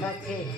बस ठीक।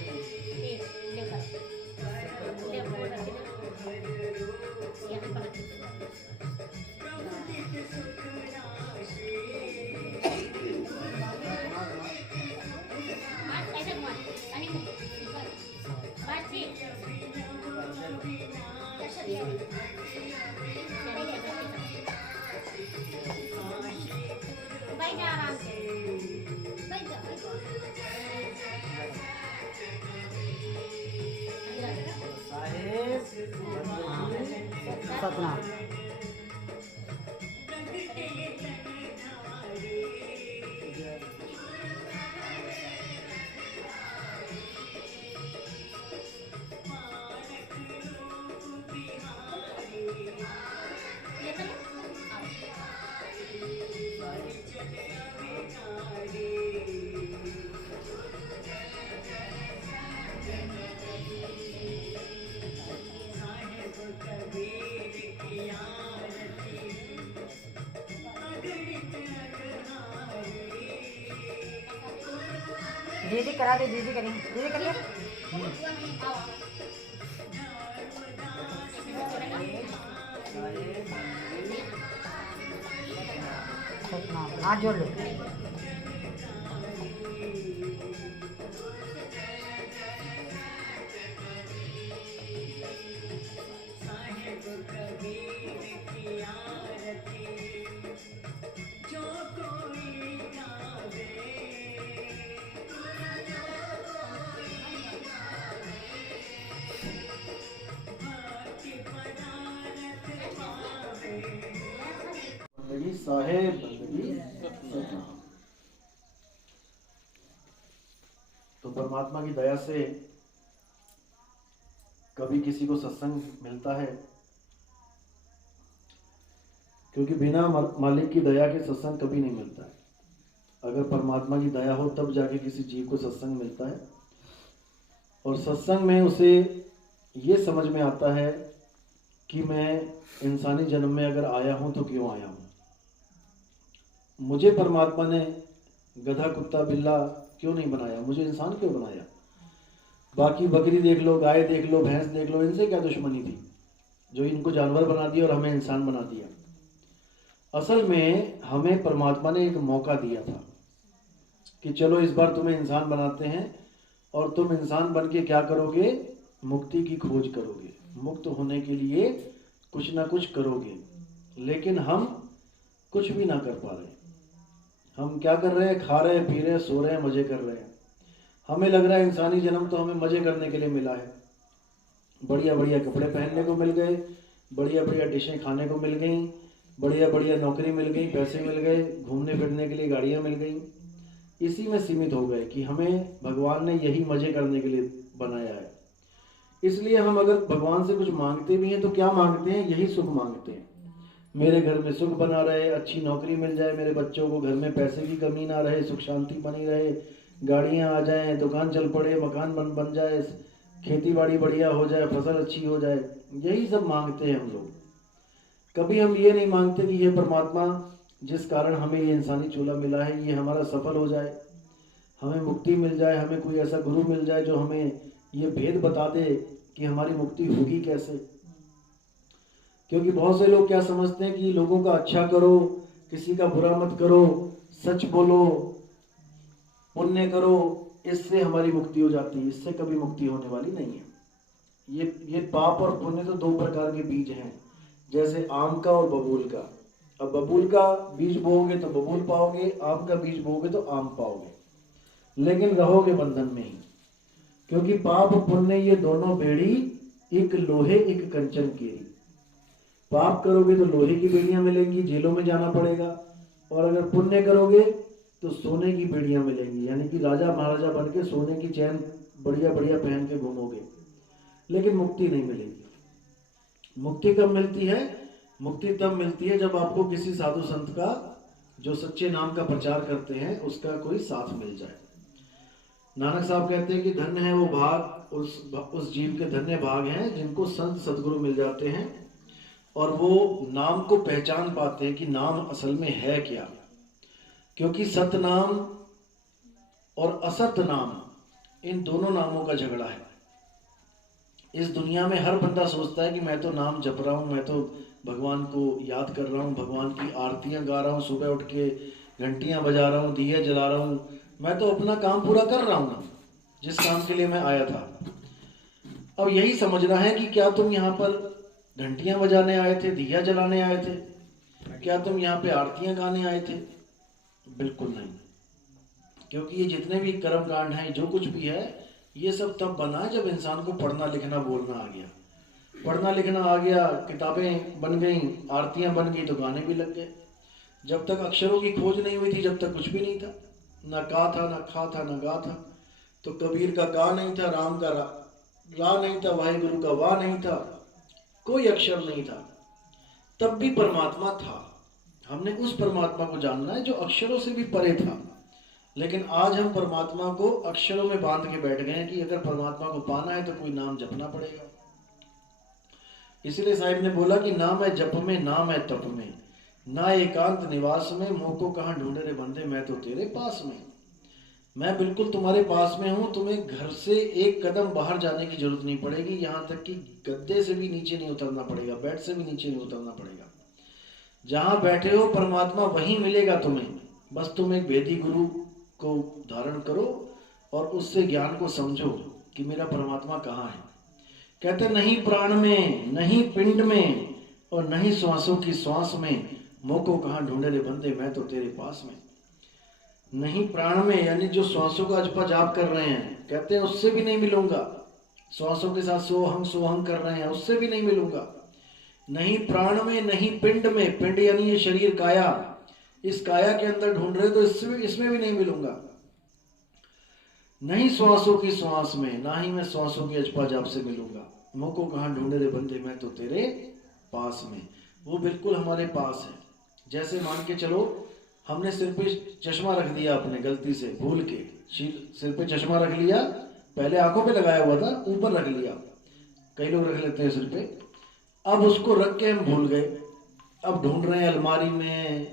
सतना दीदी करा दे, दीदी करेंगे, दीदी करिए। हाथ जोड़ लो। बंदगी साहेब बंदगी सतना। तो परमात्मा की दया से कभी किसी को सत्संग मिलता है, क्योंकि बिना मालिक की दया के सत्संग कभी नहीं मिलता है। अगर परमात्मा की दया हो तब जाके किसी जीव को सत्संग मिलता है, और सत्संग में उसे ये समझ में आता है कि मैं इंसानी जन्म में अगर आया हूँ तो क्यों आया हूँ। मुझे परमात्मा ने गधा कुत्ता बिल्ला क्यों नहीं बनाया, मुझे इंसान क्यों बनाया। बाकी बकरी देख लो, गाय देख लो, भैंस देख लो, इनसे क्या दुश्मनी थी जो इनको जानवर बना दिया और हमें इंसान बना दिया। असल में हमें परमात्मा ने एक मौका दिया था कि चलो इस बार तुम्हें इंसान बनाते हैं और तुम इंसान बन के क्या करोगे, मुक्ति की खोज करोगे, मुक्त होने के लिए कुछ ना कुछ करोगे। लेकिन हम कुछ भी ना कर पा रहे। हम क्या कर रहे हैं, खा रहे हैं, पी रहे हैं, सो रहे हैं, मजे कर रहे हैं। हमें लग रहा है इंसानी जन्म तो हमें मजे करने के लिए मिला है। बढ़िया बढ़िया कपड़े पहनने को मिल गए, बढ़िया बढ़िया डिशें खाने को मिल गई, बढ़िया बढ़िया नौकरी मिल गई, पैसे मिल गए, घूमने फिरने के लिए गाड़ियाँ मिल गई। इसी में सीमित हो गए कि हमें भगवान ने यही मजे करने के लिए बनाया है। इसलिए हम अगर भगवान से कुछ मांगते भी हैं तो क्या मांगते हैं, यही सुख मांगते हैं। मेरे घर में सुख बना रहे, अच्छी नौकरी मिल जाए, मेरे बच्चों को घर में पैसे की कमी ना रहे, सुख शांति बनी रहे, गाड़ियाँ आ जाएं, दुकान चल पड़े, मकान बन जाए, खेती बाड़ी बढ़िया हो जाए, फसल अच्छी हो जाए, यही सब मांगते हैं हम लोग। कभी हम ये नहीं मांगते कि ये परमात्मा जिस कारण हमें ये इंसानी चूल्हा मिला है ये हमारा सफल हो जाए, हमें मुक्ति मिल जाए, हमें कोई ऐसा गुरु मिल जाए जो हमें ये भेद बता दे कि हमारी मुक्ति होगी कैसे। क्योंकि बहुत से लोग क्या समझते हैं कि लोगों का अच्छा करो, किसी का बुरा मत करो, सच बोलो, पुण्य करो, इससे हमारी मुक्ति हो जाती है। इससे कभी मुक्ति होने वाली नहीं है। ये पाप और पुण्य तो दो प्रकार के बीज हैं, जैसे आम का और बबूल का। अब बबूल का बीज बोओगे तो बबूल पाओगे, आम का बीज बोओगे तो आम पाओगे, लेकिन रहोगे बंधन में ही। क्योंकि पाप पुण्य ये दोनों बेड़ी, एक लोहे एक कंचन केरी। पाप करोगे तो लोहे की बेड़ियां मिलेंगी, जेलों में जाना पड़ेगा, और अगर पुण्य करोगे तो सोने की बेड़ियां मिलेंगी, यानी कि राजा महाराजा बन के सोने की चैन बढ़िया बढ़िया पहन के घूमोगे, लेकिन मुक्ति नहीं मिलेगी। मुक्ति कब मिलती है? मुक्ति तब मिलती है जब आपको किसी साधु संत का, जो सच्चे नाम का प्रचार करते हैं, उसका कोई साथ मिल जाए। नानक साहब कहते हैं कि धन्य है वो भाग, उस जीव के धन्य भाग हैं जिनको संत सदगुरु मिल जाते हैं और वो नाम को पहचान पाते हैं कि नाम असल में है क्या। क्योंकि सत नाम और असत नाम इन दोनों नामों का झगड़ा है। इस दुनिया में हर बंदा सोचता है कि मैं तो नाम जप रहा हूँ, मैं तो भगवान को याद कर रहा हूँ, भगवान की आरतियाँ गा रहा हूँ, सुबह उठ के घंटियाँ बजा रहा हूँ, दिए जला रहा हूँ, मैं तो अपना काम पूरा कर रहा हूँ ना, जिस काम के लिए मैं आया था। अब यही समझना है कि क्या तुम यहाँ पर घंटियाँ बजाने आए थे, दिया जलाने आए थे, क्या तुम यहाँ पे आरतियाँ गाने आए थे? बिल्कुल नहीं। क्योंकि ये जितने भी कर्म कांड हैं, जो कुछ भी है, ये सब तब बना जब इंसान को पढ़ना लिखना बोलना आ गया। पढ़ना लिखना आ गया, किताबें बन गई, आरतियां बन गई, तो गाने भी लग गए। जब तक अक्षरों की खोज नहीं हुई थी, जब तक कुछ भी नहीं था, ना का था, ना खा था, ना गा था। तो कबीर का गा नहीं था, राम का रा नहीं था, वाहिगुरु का वाह नहीं था, कोई अक्षर नहीं था, तब भी परमात्मा था। हमने उस परमात्मा को जानना है जो अक्षरों से भी परे था। लेकिन आज हम परमात्मा को अक्षरों में बांध के बैठ गए हैं कि अगर परमात्मा को पाना है तो कोई नाम जपना पड़ेगा। इसलिए साहिब ने बोला कि ना मैं जप में, ना मैं तप में, ना एकांत निवास में, मोह को कहाँ ढूंढे रे बंदे, मैं तो तेरे पास में। मैं बिल्कुल तुम्हारे पास में हूँ, तुम्हें घर से एक कदम बाहर जाने की जरूरत नहीं पड़ेगी, यहाँ तक कि गद्दे से भी नीचे नहीं उतरना पड़ेगा, बेड से भी नीचे नहीं उतरना पड़ेगा। जहाँ बैठे हो परमात्मा वहीं मिलेगा तुम्हें। बस तुम एक वेदी गुरु को धारण करो और उससे ज्ञान को समझो कि मेरा परमात्मा कहाँ है। कहते नहीं प्राण में, नहीं पिंड में, और नहीं श्वासों की श्वास में, मोह को कहाँ ढूंढे रे बंदे, मैं तो तेरे पास में। नहीं प्राण में यानी जो श्वासों का जपा जाप कर रहे हैं, कहते हैं उससे भी नहीं मिलूंगा। श्वासों के साथ सोहंग कर रहे हैं, उससे भी नहीं मिलूंगा। नहीं प्राण में, नहीं पिंड में, पिंड यानी ये शरीर काया, इस काया के अंदर ढूंढ रहे तो इसमें भी नहीं मिलूंगा। नहीं श्वासों की श्वास में, ना ही मैं श्वासों के अजपा जाप से मिलूंगा। मोह को कहाँ ढूंढे रे बंदे, मैं तो तेरे पास में। वो बिल्कुल हमारे पास है। जैसे मान के चलो हमने सिर पे चश्मा रख दिया, अपने गलती से भूल के सिर पे चश्मा रख लिया, पहले आंखों पे लगाया हुआ था, ऊपर रख लिया, कई लोग रख लेते हैं सिर पे। अब उसको रख के हम भूल गए, अब ढूंढ रहे हैं अलमारी में,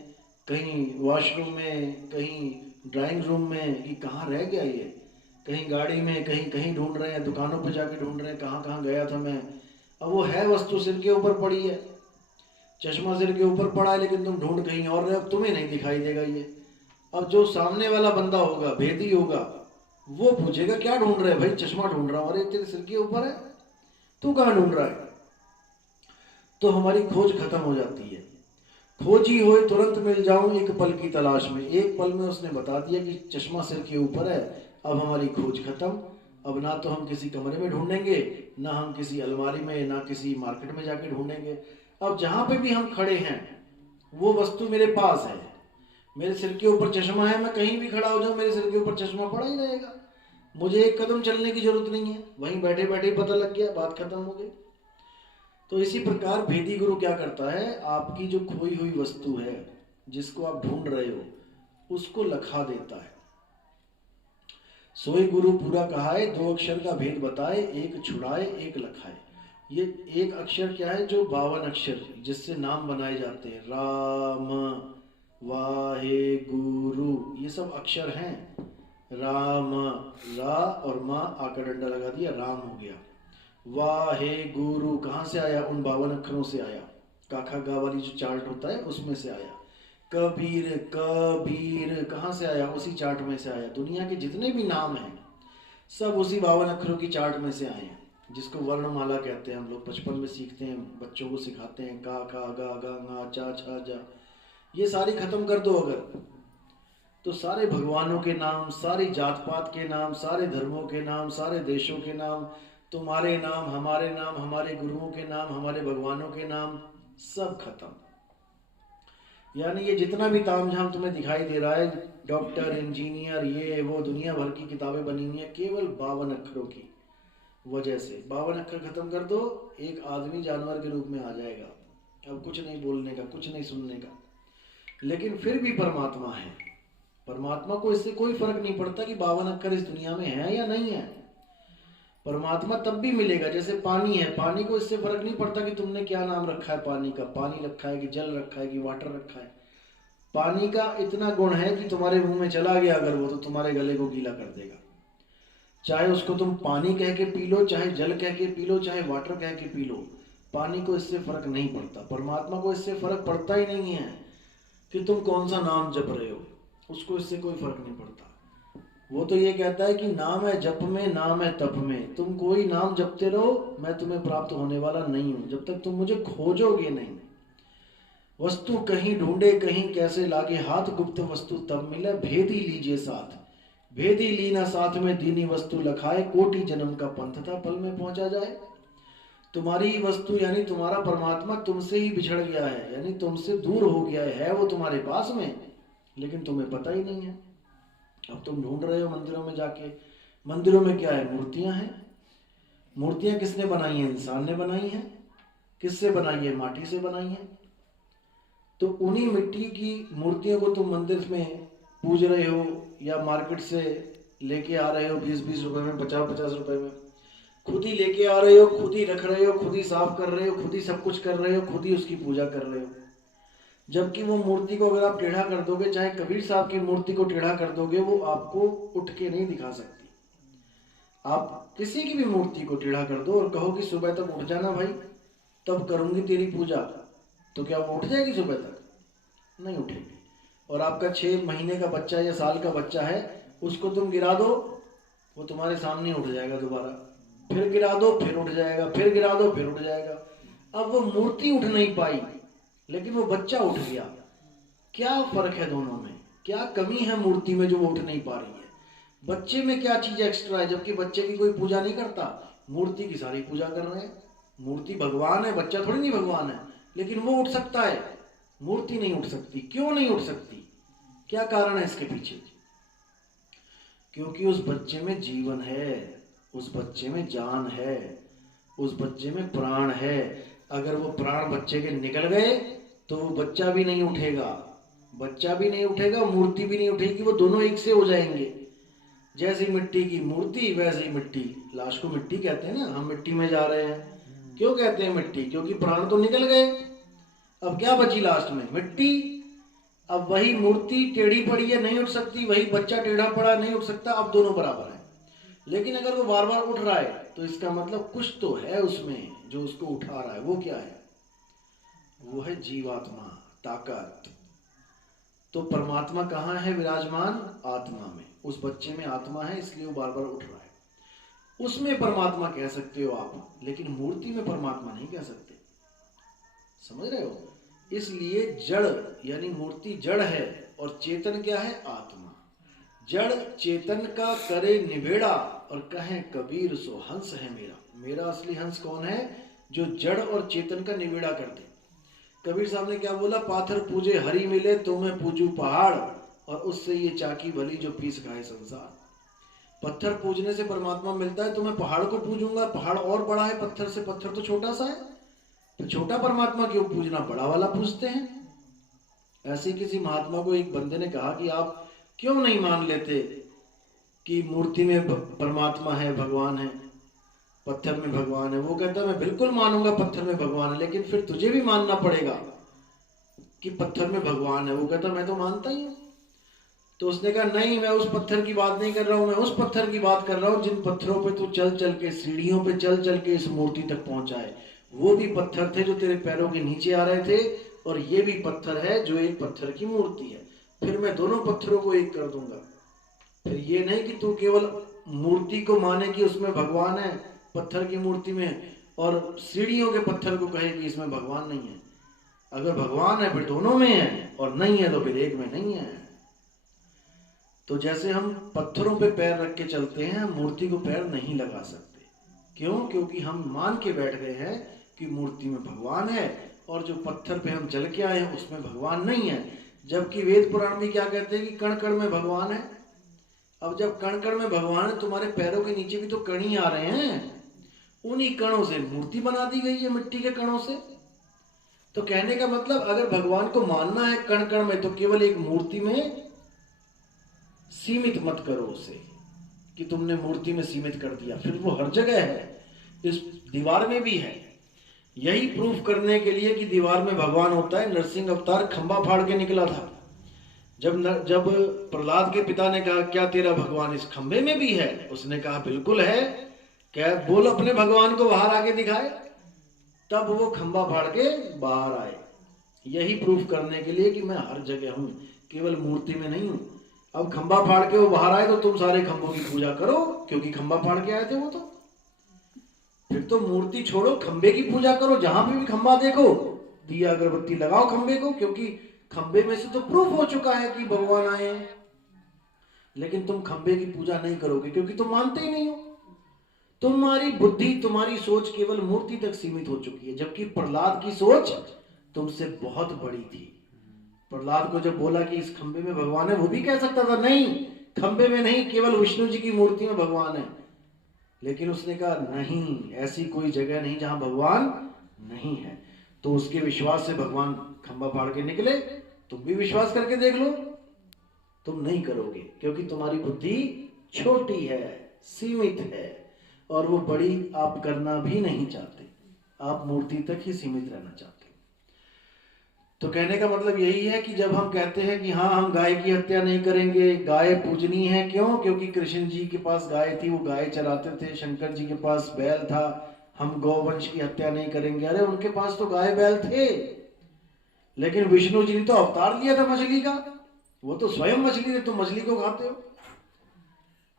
कहीं वॉशरूम में, कहीं ड्राइंग रूम में कि कहाँ रह गया ये, कहीं गाड़ी में, कहीं कहीं ढूंढ रहे हैं, दुकानों पे जाके ढूंढ रहे हैं कहाँ कहाँ गया था मैं। अब वो है वस्तु सिर के ऊपर पड़ी है, चश्मा सिर के ऊपर पड़ा है, लेकिन तुम ढूंढ कहीं और रहे, अब तुम्हें नहीं दिखाई देगा ये। अब जो सामने वाला बंदा होगा, भेदी होगा, वो पूछेगा क्या ढूंढ रहे भाई? चश्मा ढूंढ रहा हूँ। अरे तेरे सिर के ऊपर है, तू कहाँ ढूंढ रहा है? तो हमारी खोज खत्म हो जाती है। खोजी होए तुरंत मिल जाऊं एक पल की तलाश में। एक पल में उसने बता दिया कि चश्मा सिर के ऊपर है। अब हमारी खोज खत्म। अब ना तो हम किसी कमरे में ढूंढेंगे, ना हम किसी अलमारी में, ना किसी मार्केट में जाके ढूंढेंगे। अब जहां पे भी हम खड़े हैं वो वस्तु मेरे पास है। मेरे सिर के ऊपर चश्मा है, मैं कहीं भी खड़ा हो जाऊं मेरे सिर के ऊपर चश्मा पड़ा ही रहेगा। मुझे एक कदम चलने की जरूरत नहीं है, वहीं बैठे बैठे पता लग गया, बात खत्म हो गई। तो इसी प्रकार भेदी गुरु क्या करता है, आपकी जो खोई हुई वस्तु है जिसको आप ढूंढ रहे हो, उसको लखा देता है। सोई गुरु पूरा कहाए, दो अक्षर का भेद बताए, एक छुड़ाए एक लखाए। ये एक अक्षर क्या है? जो 52 अक्षर जिससे नाम बनाए जाते हैं, राम, वाहे गुरु, ये सब अक्षर हैं। राम, रा और माँ आकर डंडा लगा दिया, राम हो गया। वाहे गुरु कहाँ से आया? उन 52 अक्षरों से आया। काखा गा वाली जो चार्ट होता है उसमें से आया। कबीर, कबीर कहाँ से आया? उसी चार्ट में से आया। दुनिया के जितने भी नाम हैं सब उसी 52 अक्षरों की चार्ट में से आए हैं, जिसको वर्णमाला कहते हैं। हम लोग बचपन में सीखते हैं, बच्चों को सिखाते हैं, का, खा, गा, गा, गा, चा, छा, जा। ये सारी खत्म कर दो अगर, तो सारे भगवानों के नाम, सारी जात पात के नाम, सारे धर्मों के नाम, सारे देशों के नाम, तुम्हारे नाम, हमारे गुरुओं के नाम, हमारे भगवानों के नाम, सब खत्म। यानी ये जितना भी तामझाम तुम्हें दिखाई दे रहा है, डॉक्टर, इंजीनियर, ये वो, दुनिया भर की किताबें बनी हुई हैं केवल 52 अक्षरों की वजह से। 52 अक्षर खत्म कर दो, एक आदमी जानवर के रूप में आ जाएगा। अब कुछ नहीं बोलने का, कुछ नहीं सुनने का, लेकिन फिर भी परमात्मा है। परमात्मा को इससे कोई फर्क नहीं पड़ता कि 52 अक्षर इस दुनिया में है या नहीं है। परमात्मा तब भी मिलेगा। जैसे पानी है, पानी को इससे फर्क नहीं पड़ता कि तुमने क्या नाम रखा है पानी का, पानी रखा है कि जल रखा है कि वाटर रखा है। पानी का इतना गुण है कि तुम्हारे मुंह में चला गया अगर वो, तो तुम्हारे गले को गीला कर देगा। चाहे उसको तुम पानी कह के पी लो, चाहे जल कह के पी लो, चाहे वाटर कह के पी लो, पानी को इससे फर्क नहीं पड़ता। परमात्मा को इससे फर्क पड़ता ही नहीं है कि तुम कौन सा नाम जप रहे हो, उसको इससे कोई फर्क नहीं पड़ता। वो तो ये कहता है कि नाम है जप में, नाम है तप में, तुम कोई नाम जपते रहो, मैं तुम्हें प्राप्त होने वाला नहीं हूं जब तक तुम मुझे खोजोगे नहीं। वस्तु कहीं ढूंढे कहीं कैसे लागे हाथ, गुप्त वस्तु तब मिले भेदी लीजिए साथ। भेदी लीना साथ में दीनी वस्तु लखाए, कोटि जन्म का पंथ था पल में पहुंचा जाए। तुम्हारी वस्तु यानी तुम्हारा परमात्मा तुमसे ही बिछड़ गया है, यानी तुमसे दूर हो गया है वो तुम्हारे पास में, लेकिन तुम्हें पता ही नहीं है। अब तुम ढूंढ रहे हो मंदिरों में जाके। मंदिरों में क्या है? मूर्तियां हैं। मूर्तियां किसने बनाई हैं? इंसान ने बनाई हैं। किससे बनाई है? माटी से बनाई है। तो उन्हीं मिट्टी की मूर्तियों को तुम मंदिर में पूज रहे हो या मार्केट से लेके आ रहे हो 20-20 रुपए में, 50-50 रुपए में, खुद ही लेके आ रहे हो, खुद ही रख रहे हो, खुद ही साफ कर रहे हो, खुद ही सब कुछ कर रहे हो, खुद ही उसकी पूजा कर रहे हो। जबकि वो मूर्ति को अगर आप टेढ़ा कर दोगे, चाहे कबीर साहब की मूर्ति को टेढ़ा कर दोगे, वो आपको उठ के नहीं दिखा सकती। आप किसी की भी मूर्ति को टेढ़ा कर दो और कहो कि सुबह तक उठ जाना भाई, तब करूंगी तेरी पूजा, तो क्या वो उठ जाएगी? सुबह तक नहीं उठेगी। और आपका 6 महीने का बच्चा या साल का बच्चा है, उसको तुम गिरा दो, वो तुम्हारे सामने उठ जाएगा दोबारा, फिर गिरा दो फिर उठ जाएगा, फिर गिरा दो फिर उठ जाएगा। अब वो मूर्ति उठ नहीं पाई, लेकिन वो बच्चा उठ गया। क्या फर्क है दोनों में? क्या कमी है मूर्ति में जो वो उठ नहीं पा रही है? बच्चे में क्या चीज एक्स्ट्रा है? जबकि बच्चे की कोई पूजा नहीं करता, मूर्ति की सारी पूजा कर रहे हैं। मूर्ति भगवान है, बच्चा थोड़ी नहीं भगवान है, लेकिन वो उठ सकता है, मूर्ति नहीं उठ सकती। क्यों नहीं उठ सकती? क्या कारण है इसके पीछे? क्योंकि उस बच्चे में जीवन है, उस बच्चे में जान है, उस बच्चे में प्राण है। अगर वो प्राण बच्चे के निकल गए तो वो बच्चा भी नहीं उठेगा, बच्चा भी नहीं उठेगा, मूर्ति भी नहीं उठेगी, वो दोनों एक से हो जाएंगे। जैसी मिट्टी की मूर्ति वैसे ही मिट्टी। लाश को मिट्टी कहते हैं ना, हम मिट्टी में जा रहे हैं। क्यों कहते हैं मिट्टी? क्योंकि प्राण तो निकल गए, अब क्या बची लास्ट में? मिट्टी। अब वही मूर्ति टेढ़ी पड़ी है, नहीं उठ सकती, वही बच्चा टेढ़ा पड़ा नहीं उठ सकता, अब दोनों बराबर है। लेकिन अगर वो बार बार उठ रहा है तो इसका मतलब कुछ तो है उसमें जो उसको उठा रहा है। वो क्या है? वो है जीवात्मा, ताकत। तो परमात्मा कहाँ है विराजमान? आत्मा में। उस बच्चे में आत्मा है, इसलिए वो बार बार उठ रहा है। उसमें परमात्मा कह सकते हो आप, लेकिन मूर्ति में परमात्मा नहीं कह सकते। समझ रहे हो? इसलिए जड़ यानी मूर्ति जड़ है और चेतन क्या है? आत्मा। जड़ चेतन का करे निवेड़ा और कहें कबीर सो हंस है मेरा। मेरा असली हंस कौन है? जो जड़ और चेतन का निवेड़ा कर दे। कबीर साहब ने क्या बोला? पाथर पूजे हरि मिले तो मैं पूजू पहाड़, और उससे ये चाकी भली जो पीस खाए संसार। पत्थर पूजने से परमात्मा मिलता है तो मैं पहाड़ को पूजूंगा, पहाड़ और बड़ा है पत्थर से, पत्थर तो छोटा सा है, तो छोटा परमात्मा क्यों पूजना, बड़ा वाला पूजते हैं। ऐसे किसी महात्मा को एक बंदे ने कहा कि आप क्यों नहीं मान लेते कि मूर्ति में परमात्मा है, भगवान है, पत्थर में भगवान है? वो कहता है मैं बिल्कुल मानूंगा पत्थर में भगवान है, लेकिन फिर तुझे भी मानना पड़ेगा कि पत्थर में भगवान है। वो कहता मैं तो मानता ही हूं। तो उसने कहा नहीं, मैं उस पत्थर की बात नहीं कर रहा हूं, मैं उस पत्थर की बात कर रहा हूं जिन पत्थरों पे तू चल चल के, सीढ़ियों पे चल चल के इस मूर्ति तक पहुंचा है। वो भी पत्थर थे जो तेरे पैरों के नीचे आ रहे थे, और ये भी पत्थर है जो एक पत्थर की मूर्ति है। फिर मैं दोनों पत्थरों को एक कर दूंगा। फिर ये नहीं कि तू केवल मूर्ति को माने कि उसमें भगवान है पत्थर की मूर्ति में, और सीढ़ियों के पत्थर को कहे कि इसमें भगवान नहीं है। अगर भगवान है फिर दोनों में है, और नहीं है तो फिर एक में नहीं है। तो जैसे हम पत्थरों पे पैर रख के चलते हैं, हम मूर्ति को पैर नहीं लगा सकते। क्यों? क्योंकि हम मान के बैठ गए हैं कि मूर्ति में भगवान है, और जो पत्थर पे हम चल के आए हैं उसमें भगवान नहीं है। जबकि वेद पुराण में क्या कहते हैं कि कण कण में भगवान है। अब जब कण कण में भगवान है, तुम्हारे पैरों के नीचे भी तो कण ही आ रहे हैं, उन्हीं कणों से मूर्ति बना दी गई है, मिट्टी के कणों से। तो कहने का मतलब अगर भगवान को मानना है कण कण में, तो केवल एक मूर्ति में सीमित मत करो उसे, कि तुमने मूर्ति में सीमित कर दिया। फिर वो हर जगह है, इस दीवार में भी है। यही प्रूफ करने के लिए कि दीवार में भगवान होता है, नरसिंह अवतार खंबा फाड़ के निकला था। जब प्रहलाद के पिता ने कहा क्या तेरा भगवान इस खंबे में भी है, उसने कहा बिल्कुल है, क्या बोल अपने भगवान को बाहर आके दिखाए। तब वो खंबा फाड़ के बाहर आए, यही प्रूफ करने के लिए कि मैं हर जगह हूं, केवल मूर्ति में नहीं हूं। अब खंबा फाड़ के वो बाहर आए तो तुम सारे खंभों की पूजा करो, क्योंकि खंबा फाड़ के आए थे वो। तो फिर तो मूर्ति छोड़ो, खंबे की पूजा करो, जहां पे भी खंबा देखो दिया अगरबत्ती लगाओ खंबे को, क्योंकि खंबे में से तो प्रूफ हो चुका है कि भगवान आए हैं। लेकिन तुम खंबे की पूजा नहीं करोगे क्योंकि तुम मानते ही नहीं हो। तुम्हारी बुद्धि, तुम्हारी सोच केवल मूर्ति तक सीमित हो चुकी है, जबकि प्रहलाद की सोच तुमसे बहुत बड़ी थी। प्रहलाद को जब बोला कि इस खंबे में भगवान है, वो भी कह सकता था नहीं, खंबे में नहीं, केवल विष्णु जी की मूर्ति में भगवान है। लेकिन उसने कहा नहीं, ऐसी कोई जगह नहीं जहां भगवान नहीं है। तो उसके विश्वास से भगवान खंबा फाड़ के निकले। तुम भी विश्वास करके देख लो, तुम नहीं करोगे क्योंकि तुम्हारी बुद्धि छोटी है, सीमित है, और वो बड़ी आप करना भी नहीं चाहते, आप मूर्ति तक ही सीमित रहना चाहते। तो कहने का मतलब यही है कि जब हम कहते हैं कि हाँ हम गाय की हत्या नहीं करेंगे, गाय पूजनीय है, क्यों? क्योंकि कृष्ण जी के पास गाय थी, वो गाय चराते थे, शंकर जी के पास बैल था, हम गौवंश की हत्या नहीं करेंगे। अरे उनके पास तो गाय बैल थे, लेकिन विष्णु जी ने तो अवतार लिया था मछली का, वो तो स्वयं मछली थे, तुम मछली को खाते हो।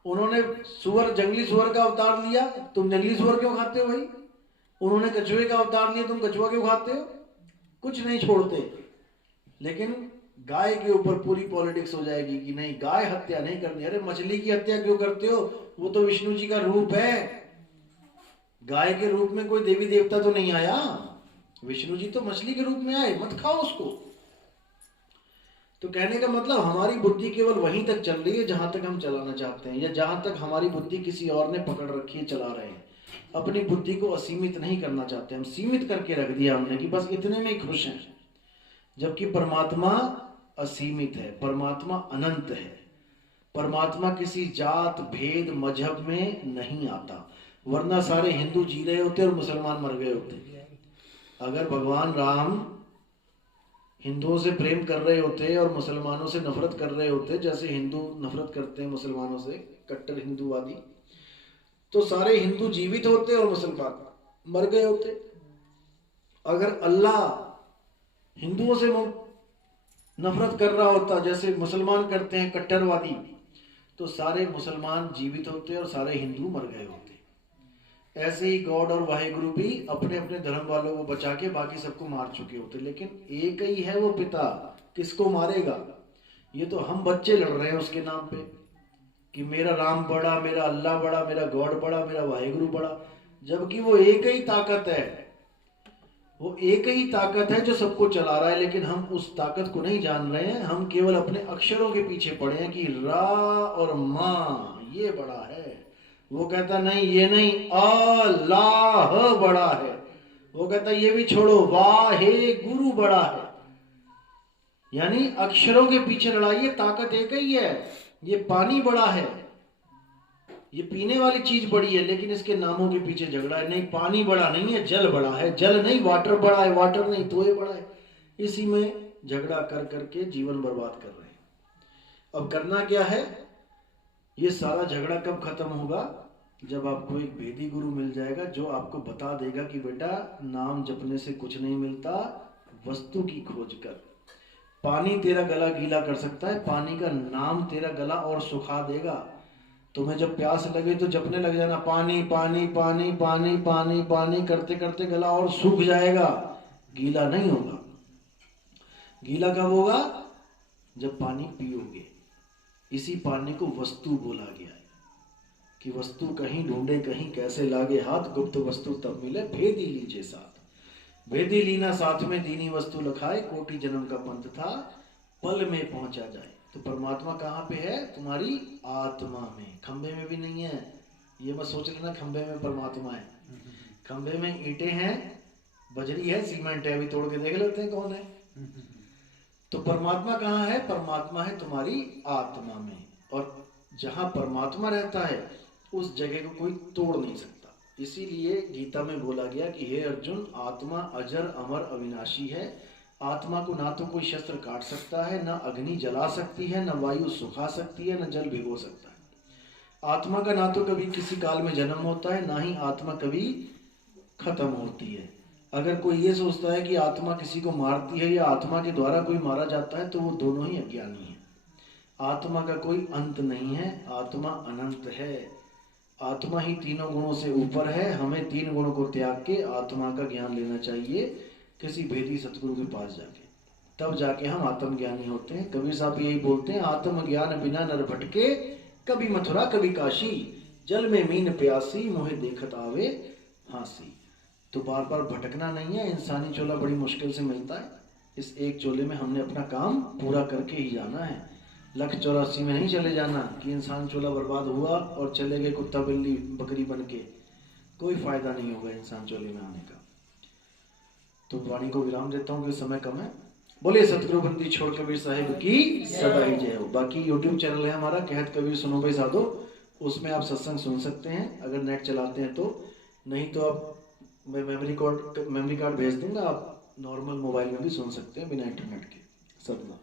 उन्होंने सुअर, जंगली सुअर का अवतार लिया, तुम जंगली सुअर क्यों खाते हो भाई? उन्होंने कछुए का अवतार लिया, तुम कछुआ क्यों खाते हो? कुछ नहीं छोड़ते। लेकिन गाय के ऊपर पूरी पॉलिटिक्स हो जाएगी कि नहीं, गाय हत्या नहीं करनी। अरे मछली की हत्या क्यों करते हो? वो तो विष्णु जी का रूप है, गाय के रूप में कोई देवी देवता तो नहीं आया, विष्णु जी तो मछली के रूप में आए, मत खाओ उसको। तो कहने का मतलब हमारी बुद्धि केवल वहीं तक चल रही है जहां तक हम चलाना चाहते हैं, या जहां तक हमारी बुद्धि किसी और ने पकड़ रखी है, चला रहे हैं। अपनी बुद्धि को असीमित नहीं करना चाहते, हम सीमित करके रख दिया हमने कि बस इतने में ही खुश हैं। जबकि परमात्मा असीमित है, परमात्मा अनंत है, परमात्मा किसी जात भेद मजहब में नहीं आता, वरना सारे हिंदू जी रहे होते और मुसलमान मर गए होते। अगर भगवान राम हिंदुओं से प्रेम कर रहे होते और मुसलमानों से नफरत कर रहे होते, जैसे हिंदू नफरत करते हैं मुसलमानों से, कट्टर हिंदूवादी, तो सारे हिंदू जीवित होते और मुसलमान मर गए होते। अगर अल्लाह हिंदुओं से नफरत कर रहा होता जैसे मुसलमान करते हैं कट्टरवादी, तो सारे मुसलमान जीवित होते और सारे हिंदू मर गए होते। ऐसे ही गॉड और वाहेगुरु भी अपने अपने धर्म वालों को बचा के बाकी सबको मार चुके होते, लेकिन एक ही है वो पिता, किसको मारेगा? ये तो हम बच्चे लड़ रहे हैं उसके नाम पे कि मेरा राम बड़ा, मेरा अल्लाह बड़ा, मेरा गॉड बड़ा, मेरा वाहेगुरु बड़ा, जबकि वो एक ही ताकत है, वो एक ही ताकत है जो सबको चला रहा है। लेकिन हम उस ताकत को नहीं जान रहे हैं, हम केवल अपने अक्षरों के पीछे पड़े हैं कि रा और माँ ये बड़ा है, वो कहता नहीं ये नहीं, अल्लाह बड़ा है, वो कहता ये भी छोड़ो, वाहे गुरु बड़ा है। यानी अक्षरों के पीछे लड़ाई है, ताकत एक ही है। ये पानी बड़ा है, ये पीने वाली चीज बड़ी है, लेकिन इसके नामों के पीछे झगड़ा है। नहीं, पानी बड़ा नहीं है, जल बड़ा है, जल नहीं वाटर बड़ा है, वाटर नहीं तो ये बड़ा है। इसी में झगड़ा कर करके जीवन बर्बाद कर रहे हैं। अब करना क्या है? ये सारा झगड़ा कब खत्म होगा? जब आपको एक वेदी गुरु मिल जाएगा जो आपको बता देगा कि बेटा नाम जपने से कुछ नहीं मिलता, वस्तु की खोज कर। पानी तेरा गला गीला कर सकता है, पानी का नाम तेरा गला और सुखा देगा। तुम्हें जब प्यास लगे तो जपने लग जाना, पानी पानी पानी पानी पानी पानी करते करते गला और सूख जाएगा, गीला नहीं होगा। गीला कब होगा? जब पानी पियोगे। इसी पानी को वस्तु बोला गया है कि वस्तु कहीं ढूंढे कहीं कैसे लागे हाथ, गुप्त वस्तु तब मिले भेदी लीजिए साथ। भेदी लीना साथ में दीनी वस्तु लखाए, कोटि जन्म का पंथ था पल में पहुंचा जाए। तो परमात्मा कहाँ पे है? तुम्हारी आत्मा में, खंबे में भी नहीं है। ये मत सोच लेना खंबे में परमात्मा है। खंबे में ईंटें हैं, बजरी है, सीमेंट है, अभी तोड़ के देख लेते हैं कौन है। तो परमात्मा कहाँ है? परमात्मा है तुम्हारी आत्मा में, और जहां परमात्मा रहता है उस जगह को कोई तोड़ नहीं सकता। इसीलिए गीता में बोला गया कि हे अर्जुन, आत्मा अजर अमर अविनाशी है, आत्मा को ना तो कोई शस्त्र काट सकता है, ना अग्नि जला सकती है, ना वायु सुखा सकती है, ना जल भिगो सकता है। आत्मा का ना तो कभी किसी काल में जन्म होता है, ना ही आत्मा कभी खत्म होती है। अगर कोई ये सोचता है कि आत्मा किसी को मारती है या आत्मा के द्वारा कोई मारा जाता है, तो वो दोनों ही अज्ञानी है। आत्मा का कोई अंत नहीं है, आत्मा अनंत है। आत्मा ही तीनों गुणों से ऊपर है। हमें तीन गुणों को त्याग के आत्मा का ज्ञान लेना चाहिए किसी भेदी सतगुरु के पास जाके, तब जाके हम आत्मज्ञानी होते हैं। कबीर साहब यही बोलते हैं, आत्मज्ञान बिना नर भटके, कभी मथुरा कभी काशी, जल में मीन प्यासी, मोहे देखत आवे हासी। तो बार बार भटकना नहीं है। इंसानी चोला बड़ी मुश्किल से मिलता है। इस एक चोले में हमने अपना काम पूरा करके ही जाना है। 184 में नहीं चले जाना कि इंसान चोला बर्बाद हुआ और चले गए कुत्ता बिल्ली बकरी बन के। कोई फायदा नहीं होगा इंसान चोले में आने का। तो वाणी को विराम देता हूँ कि समय कम है। बोलिए सतगुरु बंदी छोड़ कबीर साहिब की सदा ही जय हो। बाकी YouTube चैनल है हमारा कहत कबीर सुनो भाई साधो, उसमें आप सत्संग सुन सकते हैं अगर नेट चलाते हैं तो। नहीं तो आप, मैं मेमोरी कार्ड भेज दूंगा, आप नॉर्मल मोबाइल में भी सुन सकते हैं बिना इंटरनेट के। सदमा।